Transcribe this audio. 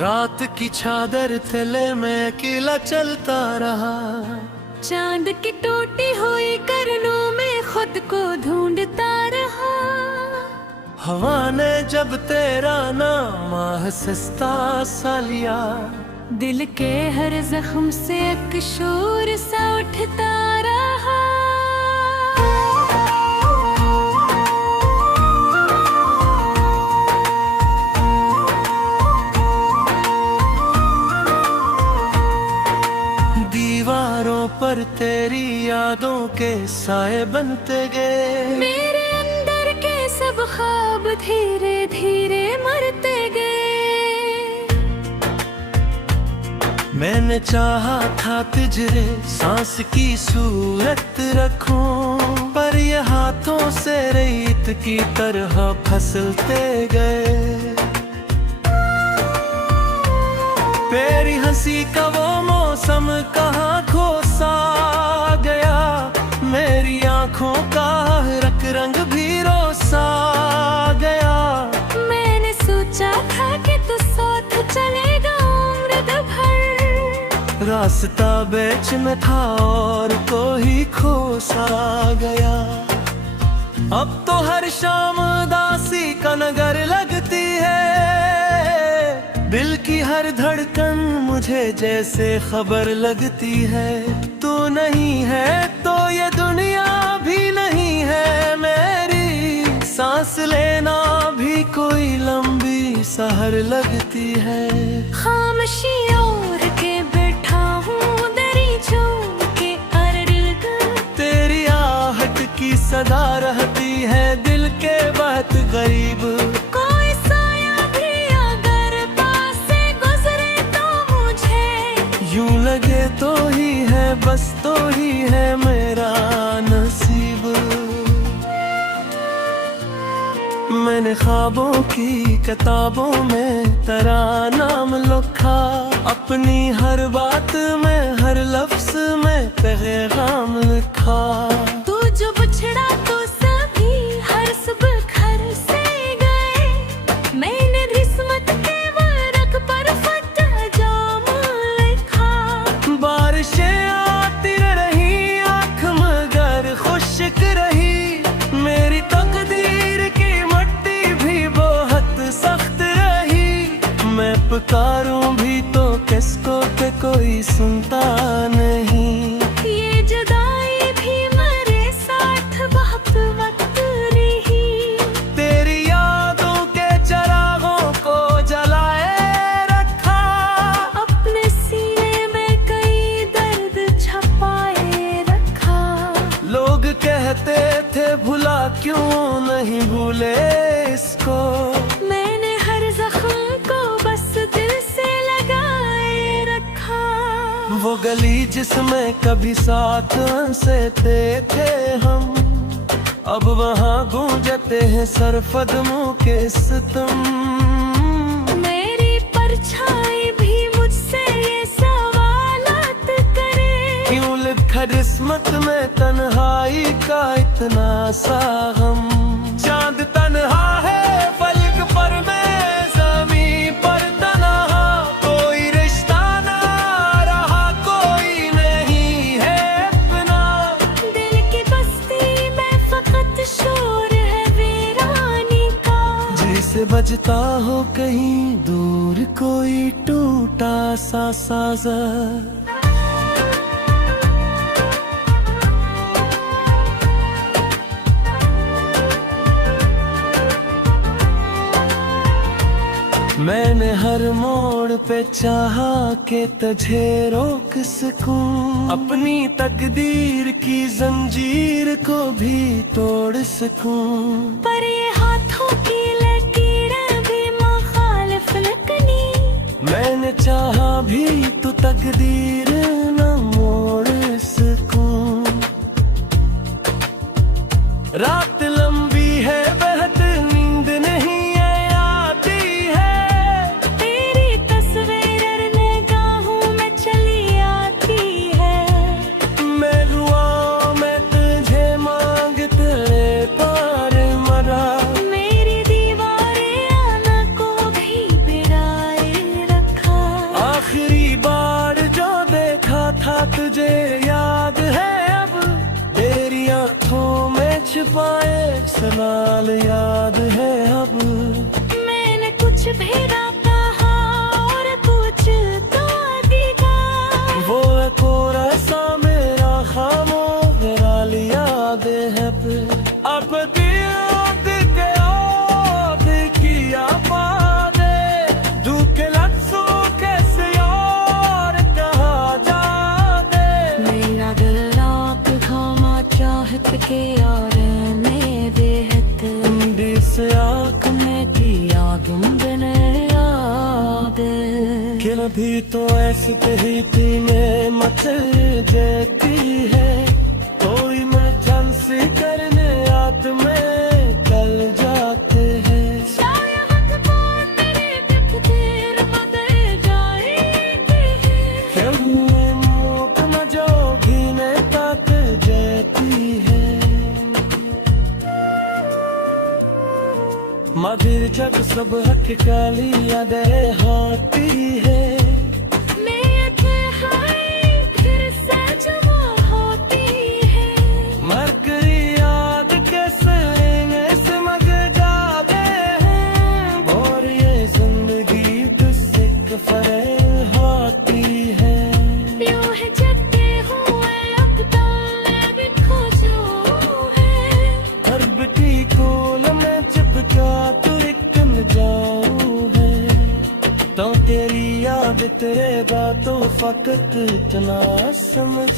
रात की चादर तले में अकेला चलता रहा। चांद की टूटी हुई करनों में खुद को ढूंढता रहा। हवा ने जब तेरा नाम आहिस्ता सा लिया, दिल के हर जख्म से एक शोर सा उठता रहा। दीवारों पर तेरी यादों के साए बनते गए। मेरे अंदर के सब ख्वाब धीरे धीरे मरते गए। मैंने चाहा था तुझे सांस की सूरत रखूं, पर ये हाथों से रेत की तरह फिसलते गए। तेरी हंसी का वो मौसम कहाँ खो सा गया, मेरी आंखों का रंग रंग भी रोसा गया। मैंने सोचा था कि तू साथ चलेगा उम्र भर, रास्ता बीच में था और कोई खो सा गया। अब तो हर शाम उदासी का नगर लगती है, दिल की हर धड़कन मुझे जैसे खबर लगती है। तू नहीं है तो ये दुनिया भी नहीं है मेरी, सांस लेना भी कोई लंबी सहर लगती है। खामोशी ओढ़ के बैठा हूँ दरी झूम के अर्द, तेरी आहट की सदा रहती है दिल के बहुत करीब। कोई साया भी अगर पास से गुजरे तो मुझे यूं लगे तो ही है, बस तो ही है मेरा नसीब। मैंने ख्वाबों की किताबों में तेरा नाम लिखा, अपनी हर बात में हर लफ्ज में पैगाम लिखा। तू जो बिछड़ा तो सभी हर सुबह घर से गए। मैंने किस्मत के वर्क पर फटा जाम लिखा। बारिशें आती रही आँख मगर खुश्क रही, मेरी तकदीर की मट्टी भी बहुत सख्त रही। मैं पुकारूं भी तो किसको के कोई सुनता नहीं। ये जुदाई भी मरे साथ बहुत वक्त रही। तेरी यादों के चिरागों को जलाए रखा, अपने सीने में कई दर्द छुपाए रखा। लोग कहते थे भुला क्यों नहीं भूले इसको, मैंने हर जख्म को बस दिल से लगाए रखा। वो गली जिसमें कभी साथ हंसते थे हम, अब वहाँ गूंजते हैं सरफदमों के सितम। मेरी परछाई भी मुझसे ये सवालात करे, क्यों लिखा किस्मत में तन्हाई का इतना सा गम। चांद तन्हा है फलक पर, मैं ज़मीं पर तन्हा, कोई रिश्ता ना रहा, कोई नहीं है अपना। दिल की बस्ती में फकत शोर है वीरानी का, जैसे बजता हो कहीं दूर कोई टूटा सा साज़ा। मैंने हर मोड़ पे चाहा के तुझे रोक सकूं, अपनी तकदीर की जंजीर को भी तोड़ सकूं। पर ये हाथों की लकीरें भी मुखालिफ लगनी। मैंने चाहा भी तो तकदीर न मोड़ सकूं। रात लंबी है बहुत नींद नहीं आती है, तेरी तस्वीर निगाहों में चली आती है। मैं दुआओं में तुझे मांगते पार मरा, मेरी दीवारें आना को भी बिराए रखा। पाए सवाल याद है अब। मैंने कुछ भी ना कहा और कुछ तो दिखा। वो है कोरा सा मेरा खामोश मेरा याद है फिर अब दिल गया किया पादे दुख लट्सो कैसे और कहा जा दे। मेरा दिल आप खामा चाहत के यार में बेहद दिस आँख में किया गुम याद। किल भी तो ऐसे ही पीने मच जाती है कोई मैं झांसी करने याद में कल जाते हैं। शायद वो मेरे दिख देर मदे जाएगी। क्यों मूक न जो घीने तक जाती है। मधिर जग सब हक काली यादें हाथी है। तो तेरी याद तेरे बातों फकत इतना समझ